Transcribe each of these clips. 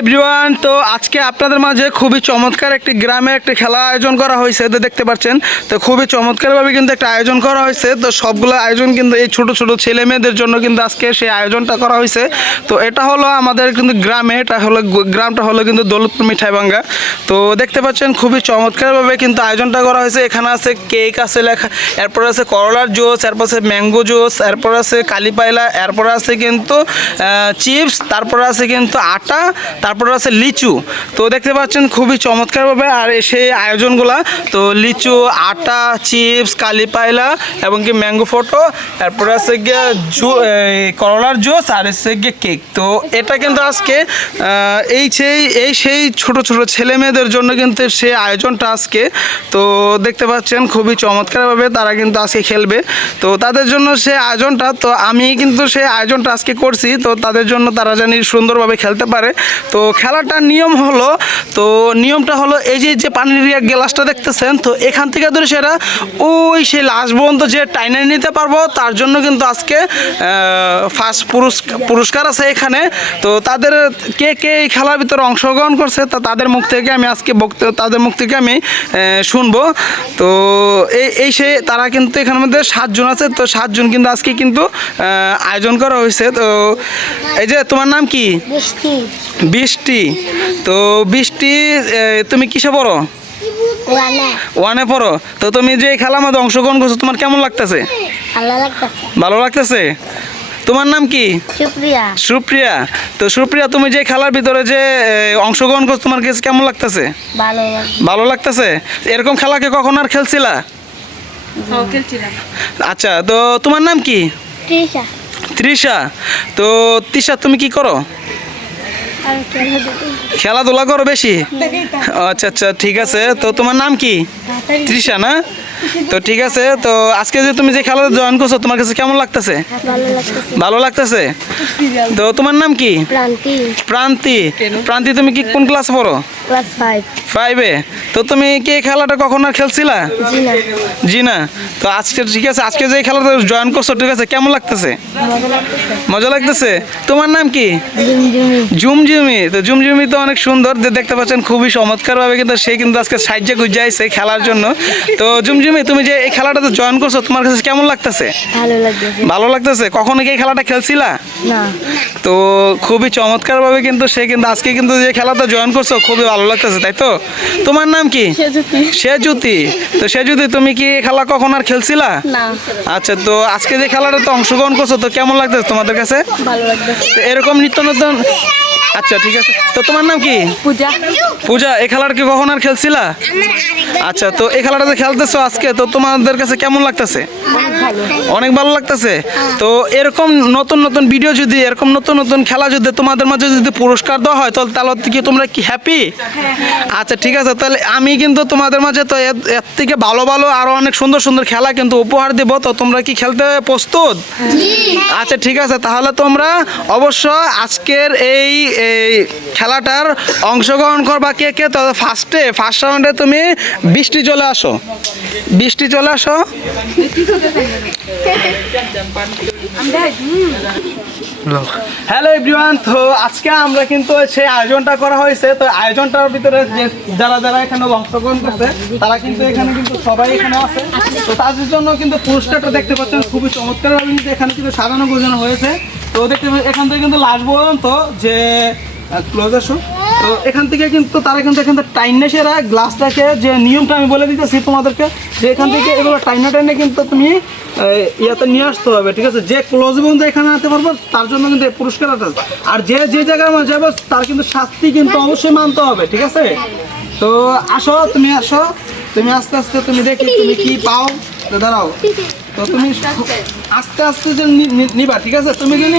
Everyone. তো আজকে আপনাদের মাঝে খুবই চমৎকার একটি গ্রামে একটি খেলা আয়োজন করা হয়েছে তো দেখতে পাচ্ছেন। তো খুবই চমৎকারভাবে কিন্তু একটা আয়োজন করা হয়েছে। তো সবগুলো আয়োজন কিন্তু এই ছোট ছোট ছেলে মেয়েদের জন্য কিন্তু আজকে সেই আয়োজনটা করা হয়েছে। তো এটা হলো আমাদের কিন্তু গ্রামে, এটা হলো গ্রামটা হলো কিন্তু দৌলতপুর মিঠাইভাঙ্গা তো দেখতে পাচ্ছেন খুবই চমৎকারভাবে কিন্তু আয়োজনটা করা হয়েছে। এখানে আছে কেক আছে লেখা, এরপর আছে করলার জুস, এরপর আছে ম্যাঙ্গো জুস, এরপর আছে কালিপাইলা এরপর আছে কিন্তু চিপস, তারপর আছে কিন্তু আটা তারপর আছে লিচু। তো দেখতে পাচ্ছেন খুবই চমৎকারভাবে আর সেই আয়োজনগুলা। তো লিচু, আটা, চিপস কালিপাইলা এবং কি ম্যাঙ্গো ফটো এরপর আছে গিয়ে জু করলার জুস আর হচ্ছে গিয়ে কেক। তো এটা কিন্তু আজকে এই সেই এই সেই ছোট ছোট ছেলে মেয়েদের জন্য কিন্তু সেই আয়োজনটা আজকে। তো দেখতে পাচ্ছেন খুবই চমৎকারভাবে তারা কিন্তু আজকে খেলবে। তো তাদের জন্য সে আয়োজনটা, তো আমি কিন্তু সেই আয়োজনটা আজকে করছি। তো তাদের জন্য তারা জানি সুন্দরভাবে খেলতে পারে। তো খেলাটার নিয়ম হলো, তো নিয়মটা হলো এই যে যে পানির গ্লাসটা দেখতেছেন, তো এখান থেকে ধরে সেটা ওই সেই লাস্ট পর্যন্ত যে টাইনে নিতে পারব, তার জন্য কিন্তু আজকে ফার্স্ট পুরস্কার পুরস্কার আছে এখানে। তো তাদের কে কে এই খেলার ভিতরে অংশগ্রহণ করছে, তা তাদের মুখ থেকে আমি আজকে বক্তব্য তাদের মুখ থেকে আমি শুনব। তো এই এই সে, তারা কিন্তু এখানের মধ্যে সাতজন আছে, তো সাতজন কিন্তু আজকে কিন্তু আয়োজন করা হয়েছে। তো এই যে, তোমার নাম কি? বৃষ্টি। তো বৃষ্টি তুমি কিসে পড়ো? ওয়ানে। ওয়ানে পড়ো। তো তুমি যে খেলার মধ্যে অংশগ্রহণ করছ তোমার কেমন লাগতেছে? ভালো লাগতেছে। তোমার নাম কি? সুপ্রিয়া। সুপ্রিয়া। তো সুপ্রিয়া তুমি যে খেলার ভিতরে যে অংশগ্রহণ করছ তোমার কাছে কেমন লাগতেছে? ভালো লাগতেছে? এরকম খেলাকে কখন আর খেলছিলা? আচ্ছা তো তোমার নাম কি? তৃষা। তৃষা। তো তৃষা তুমি কি করো? খেলা খেলাধুলা করো বেশি? আচ্ছা আচ্ছা ঠিক আছে। তো তোমার নাম কি? তৃষা না? তো ঠিক আছে তো আজকে যে তুমি যে খেলা জয়েন করছ তোমার কাছে কেমন লাগতেছে? ভালো লাগতেছে। ভালো লাগতেছে? তো তোমার নাম কি? প্রান্তি। প্রান্তি। প্রান্তি তুমি কি কোন ক্লাস পড়ো? ক্লাস তো তুমি কি খেলাটা কখন আর খেলছিলা? জি না জি না তো আজকে ঠিক আছে আজকে যে খেলাতে জয়েন করছ ঠিক আছে কেমন লাগতেছে? মজা লাগতেছে। তোমার নাম কি? জুমজুমি। তো জুমজুমি তো অনেক সুন্দর যে দেখতে পাচ্ছেন খুবই চমৎকারভাবে কিন্তু সে কিন্তু আজকে সাহায্য গুজাইছে খেলার জন্য। তো জুমজুমি তুমি যে এই খেলাটাতে জয়েন করছ তোমার কাছে কেমন লাগতেছে? ভালো লাগতেছে। ভালো লাগতেছে? কখনো কি এই খেলাটা খেলছিলা? না। তো খুবই চমৎকারভাবে কিন্তু সে কিন্তু আজকে কিন্তু যে খেলাটা জয়েন করছ খুবই ভালো লাগতেছে তাই তো? তোমার নাম কি? সেজুতি। তো সেজুতি তুমি কি খেলা কখন আর খেলছিলা? আচ্ছা তো আজকে যে খেলাটা তো অংশগ্রহণ করছ তো কেমন লাগতেছে তোমাদের কাছে? এরকম নিত্য নতুন আচ্ছা ঠিক আছে। তো তোমার নাম কি? পূজা। পূজা এই খেলাটা কি কখন আর খেলছিলা? আচ্ছা তো এই খেলাটাতে খেলতেছো আজকে তো তোমাদের কাছে কেমন লাগতেছে? অনেক ভালো লাগতেছে। তো এরকম নতুন নতুন ভিডিও যদি এরকম নতুন নতুন খেলা যদি তোমাদের মাঝে যদি পুরস্কার দেওয়া হয় তাহলে তাহলে কি তোমরা কি হ্যাপি আচ্ছা ঠিক আছে তাহলে আমি কিন্তু তোমাদের মাঝে তো এর এর থেকে ভালো ভালো আরও অনেক সুন্দর সুন্দর খেলা কিন্তু উপহার দেব। তো তোমরা কি খেলতে প্রস্তুত? আচ্ছা ঠিক আছে তাহলে তোমরা অবশ্য আজকের এই এই খেলাটার অংশগ্রহণ করবা কে কে? তো ফার্স্টে ফার্স্ট রাউন্ডে তুমি বৃষ্টি চলে আসো। বৃষ্টি চলে আসো। হ্যালো এভরিওয়ান তো আজকে আমরা কিন্তু সেই আয়োজনটা করা হয়েছে। তো আয়োজনটার ভিতরে যে যারা যারা এখানে অংশগ্রহণ করছে, তারা কিন্তু এখানে কিন্তু সবাই এখানে আছে। তো তাদের জন্য কিন্তু পুরস্কারটা দেখতে পাচ্ছেন, খুবই চমৎকারভাবে কিন্তু এখানে কিন্তু সাজানো গোজানো হয়েছে। তো দেখতে এখান থেকে কিন্তু লাস্ট পর্যন্ত যে ক্লোজ আসো। তো এখান থেকে কিন্তু তারা কিন্তু এখান থেকে টাইনে সেরা গ্লাসটাকে যে নিয়মটা আমি বলে দিতেছি তোমাদেরকে, যে এখান থেকে এগুলো টাইনে টাইনে কিন্তু তুমি ইয়াতে নিয়ে আসতে হবে, ঠিক আছে? যে ক্লোজ বন্ধু এখানে আনতে পারব, তার জন্য কিন্তু আছে। আর যে যে জায়গায় আমার যাবে, তার কিন্তু শাস্তি কিন্তু অবশ্যই মানতে হবে, ঠিক আছে? তো আসো, তুমি আসো, তুমি আস্তে আস্তে তুমি দেখি তুমি কি পাও। দাঁড়াও। তো তুমি আস্তে আস্তে যে নিবা ঠিক আছে? তুমি যদি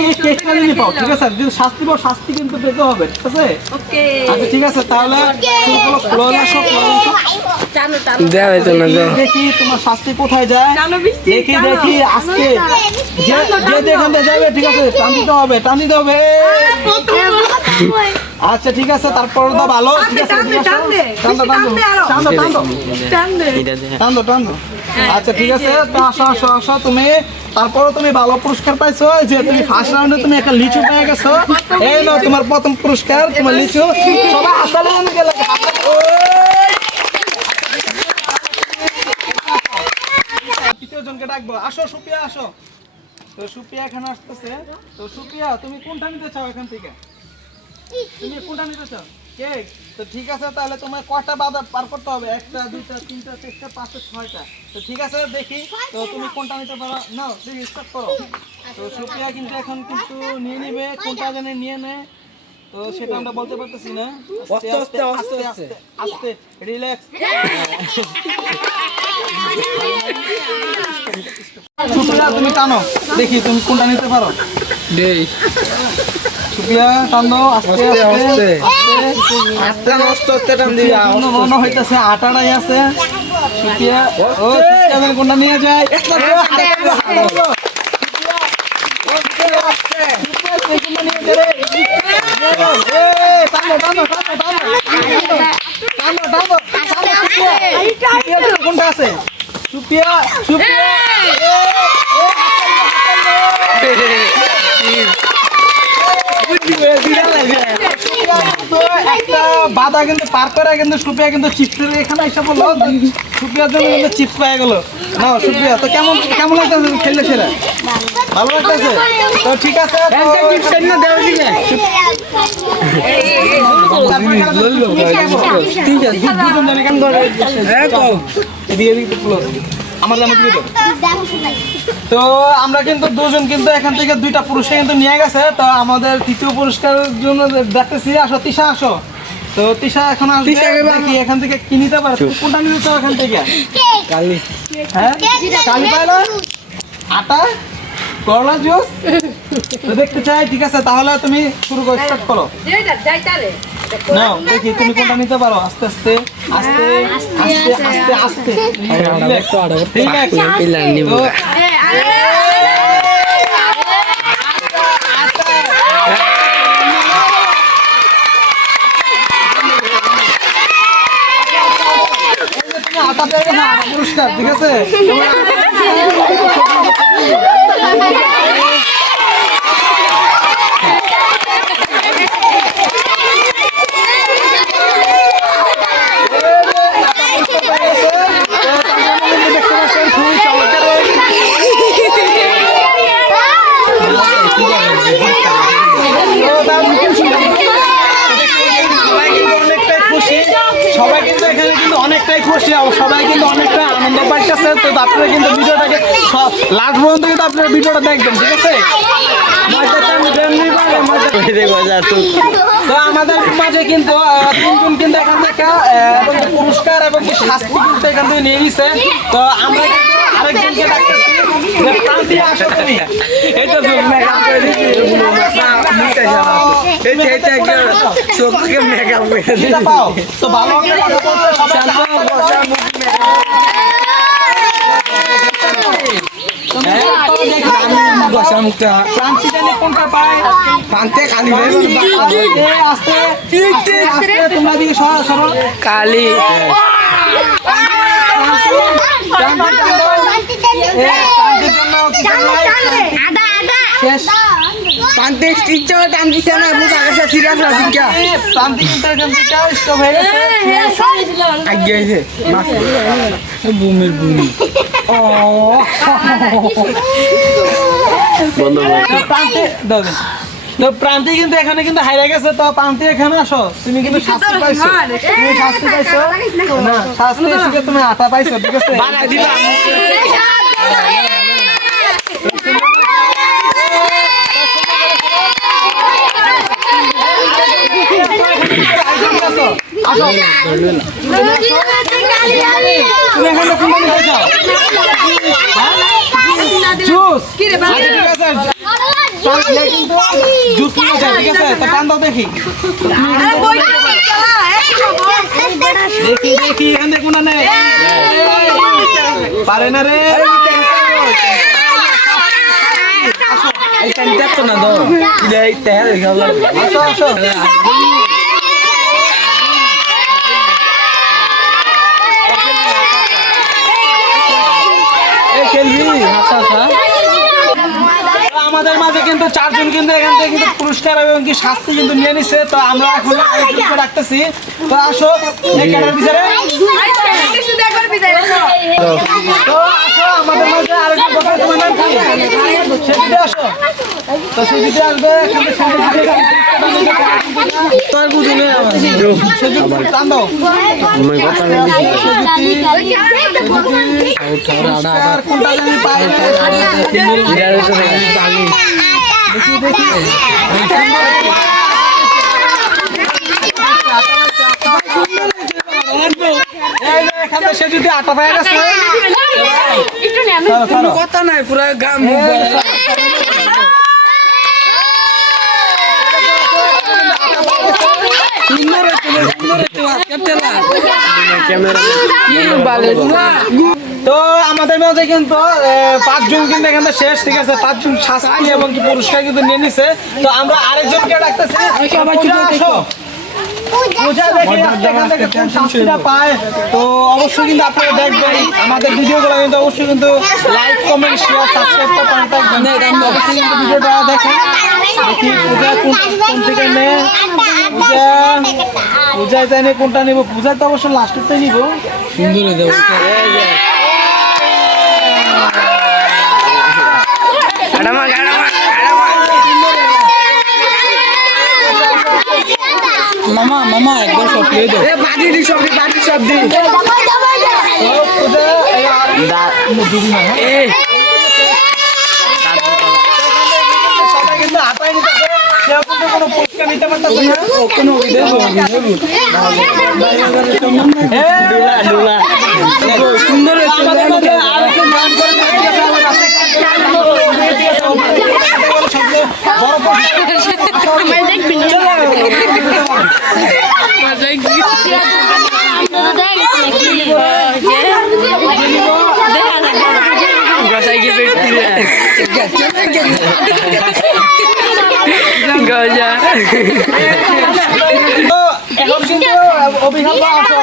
পাও ঠিক আছে? যদি শাস্তি পাও শাস্তি কিন্তু পেতে হবে ঠিক আছে? আচ্ছা ঠিক আছে তাহলে দেখি তোমার শাস্তি কোথায় যায়। দেখি দেখি আজকে যে যে যাবে ঠিক আছে টান দিতে হবে টান দিতে হবে। আচ্ছা ঠিক আছে তারপর তো ভালো ঠিক আছে টান দে, টান দে। টান দাও। আচ্ছা ঠিক আছে। তো আসো আসো আসো তুমি। তারপরে তুমি ভালো পুরস্কার পাইছো। যে তুমি ফার্স্ট রাউন্ডে তুমি একটা লিচু পেয়ে গেছো। এই নাও তোমার প্রথম পুরস্কার তোমার লিচু। সবাই হাতালে গেলে। তৃতীয় জনকে ডাকবো। আসো সুপিয়া আসো। তো সুপিয়া এখানে আসতেছে। তো সুপিয়া তুমি কোনটা নিতে চাও এখান থেকে? তুমি কোনটা নিতে চাও? কেক তো ঠিক আছে তাহলে তোমার কয়টা বাধা পার করতে হবে? একটা দুইটা তিনটা চারটা পাঁচটা ছয়টা। তো ঠিক আছে দেখি। তো তুমি কোনটা নিতে পারো? নাও দেখি স্টার্ট করো। তো সুপ্রিয়া কিন্তু এখন কিন্তু নিয়ে নিবে কোনটা জানে নিয়ে নেয় তো সেটা আমরা বলতে পারতেছি না। আস্তে আস্তে আস্তে আস্তে আস্তে রিল্যাক্স সুপ্রিয়া তুমি টানো। দেখি তুমি কোনটা নিতে পারো? দেই। সুপ্রিয়া টানো আস্তে আস্তে আস্তে আস্তে আস্তে টান দিবি মনে হইতেছে আটাটাই আছে সুপিয়া ও সুপিয়া যেন কোনটা নিয়ে যায় কোনটা আছে সুপিয়া সুপিয়া একটা বাধা কিন্তু পার করে কিন্তু সুপিয়া কিন্তু চিপসের এখানে এসে বলল সুপিয়ার জন্য কিন্তু চিপস পেয়ে গেল না সুপিয়া তো কেমন কেমন লাগতেছে খেললে সেটা ভালো লাগতেছে তো ঠিক আছে ঠিক আছে দুজন জানি আমার দিয়ে তো আমরা কিন্তু দুজন কিন্তু এখান থেকে দুইটা পুরস্কার কিন্তু নিয়ে গেছে। তো আমাদের তৃতীয় পুরস্কারের জন্য দেখতেছি আসো তিশা আসো। তো তিশা এখন আসবে? এখান থেকে কি নিতে পারে। তুমি কোনটা নিতে চাও এখান থেকে। কালি। হ্যাঁ? কালি পাইলো? আটা? করলা জুস দেখতে চাই ঠিক আছে তাহলে তুমি শুরু করো স্টার্ট করো। নাও দেখি তুমি কোনটা নিতে পারো? আস্তে আস্তে আস্তে আস্তে আস্তে আস্তে Relax, relax। পিলার নিব। তো তুমি আটা পেয়ে গেছো, আটা পুরস্কার, ঠিক আছে দেখতে পাচ্ছেন খুবই চমৎকার তো তার মুখে ছিল। সবাই কিন্তু অনেকটাই খুশি সবাই কিন্তু এখানে কিন্তু অনেকটাই খুশি আর সবাই কিন্তু অনেকটা আনন্দ পাইতেছে তো আপনারা কিন্তু ভিডিওটাকে লাস্ট পর্যন্ত কিন্তু আপনারা ঠিক আছে? তো আমাদের মাঝে কিন্তু তিনজন কিন্তু এখান থেকে পুরস্কার এবং শাস্তি কিন্তু এখান থেকে নিয়ে নিছে। তো আমরা আরেকজনকে ডাকতেছি। এটা তো মেকআপ করে দিছি এটা এটা একটা চোখকে মেকআপ করে দিছি পাও। তো ভালো একটা কথা বলতে সবাই শান্ত বসা মুখ বসা মুখটা ক্রান্তি জানি কোনটা পায় পান্তে খালি এ আস্তে আস্তে তোমরা দিকে সরো সরো কালি এ ক্রান্তির জন্য কিছু নাই। শেষ পান্তে ইচ্ছা টান দিছে না মুখ আকাশে সিরিয়াস না দিকা এ, ক্রান্তি কিন্তু এখান থেকে স্টপ হয়ে গেছে আগে আইছে মাছ বুমির বুমি তো প্রান্তি কিন্তু এখানে কিন্তু হারিয়ে গেছে। তো প্রান্তি এখানে আসো তুমি কিন্তু শাস্তি পাইছো তুমি শাস্তি পাইছো না শাস্তি তুমি আটা পাইছো ঠিক আছে আসো। আসো। তুমি এখানে জুস। আচ্ছা, ঠিক আছে। জুস ঠিক আছে? তো দাও দেখি। দেখি দেখি এখানে কোনটা নেই পারে না রে। এই টানটা তো না দাও। এই তেল খাওয়া আসো আসো। আচ্ছা, আচ্ছা। আমাদের মাঝে কিন্তু চারজন কিন্তু এখান থেকে কিন্তু পুরস্কার এবং কি শাস্তি কিন্তু নিয়ে নিছে তো আমরা এখন রাখতেছি। তো আসো বিচারে আমাদের মাঝে আরেকটা তোমার নাম কি? সেদিকে আসো। তো সেদিকে আসবে সে যদি আটা পায়। কথা নাই পুরা গাম তো আমাদের মধ্যে কিন্তু পাঁচ পাঁচজন কিন্তু এখানে শেষ, ঠিক আছে? পাঁচজন শাস্তি এবং পুরস্কার কিন্তু নিয়ে নিছে। তো আমরা আরেকজনকে ডাকতেছি। পূজা দেখি আজকে এখান থেকে কোন শাস্তিটা পায় তো অবশ্যই কিন্তু আপনারা দেখবেন আমাদের ভিডিওগুলো কিন্তু অবশ্যই কিন্তু লাইক কমেন্ট শেয়ার সাবস্ক্রাইব করে থাকবেন অবশ্যই কিন্তু ভিডিওটা দেখেন দেখি পূজা কোন কোন থেকে নেয় পূজা পূজায় যাই কোনটা নিব পূজা তো অবশ্য লাস্টেরটাই নিব মামা মামা একবার সব প্লে দাও এ বাজি দি সব দি সব দি সুন্দর বড়। গজা এখন কিন্তু অভিভাবক আছে?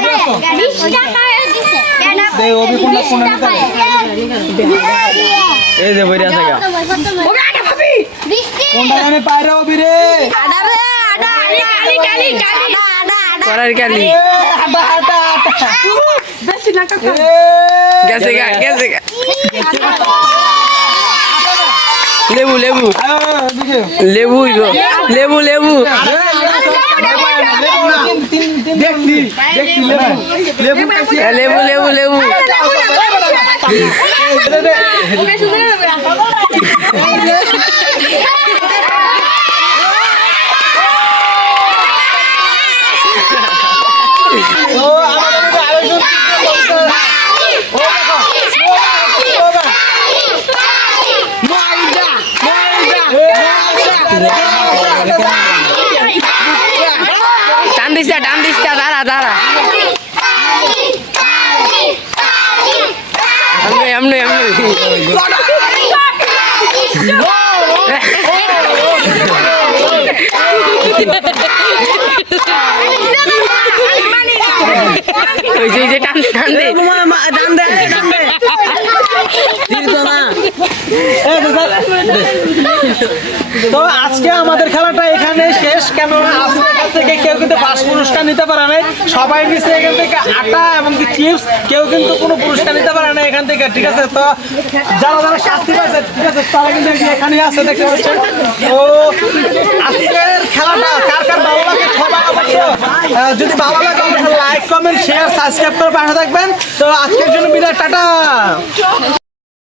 এই যে বইরা থাকা। কোনটা আমি পাইরে অভি রে। হাঁটা হাঁটা এ, গেছে গা গেছে গা। লেবু লেবু। লেবু লেবু লেবু। লেবু লেবু লেবু তো আমাদের মধ্যে আরেকজন ও দেখো ও দেখো টান দিস টান দিস দাঁড়া দাঁড়া আমনে আমনে আমনে ওই তো আজকে আমাদের খেলাটা এখানে শেষ কেন আজকে থেকে কেউ কিন্তু ফার্স্ট পুরস্কার নিতে পারে নাই। সবাই নিচে এখান থেকে আটা এবং চিপস, কেউ কিন্তু কোনো পুরস্কার নিতে পারে না এখান থেকে, ঠিক আছে? তো যারা যারা শাস্তি পাইছে, ঠিক আছে, তারা কিন্তু এখানে আছে, দেখতে পাচ্ছেন। তো আজকের খেলাটা যদি ভালো লাগে লাইক কমেন্ট শেয়ার সাবস্ক্রাইব করে পাশে থাকবেন। তো আজকের জন্য বিদায়, টাটা।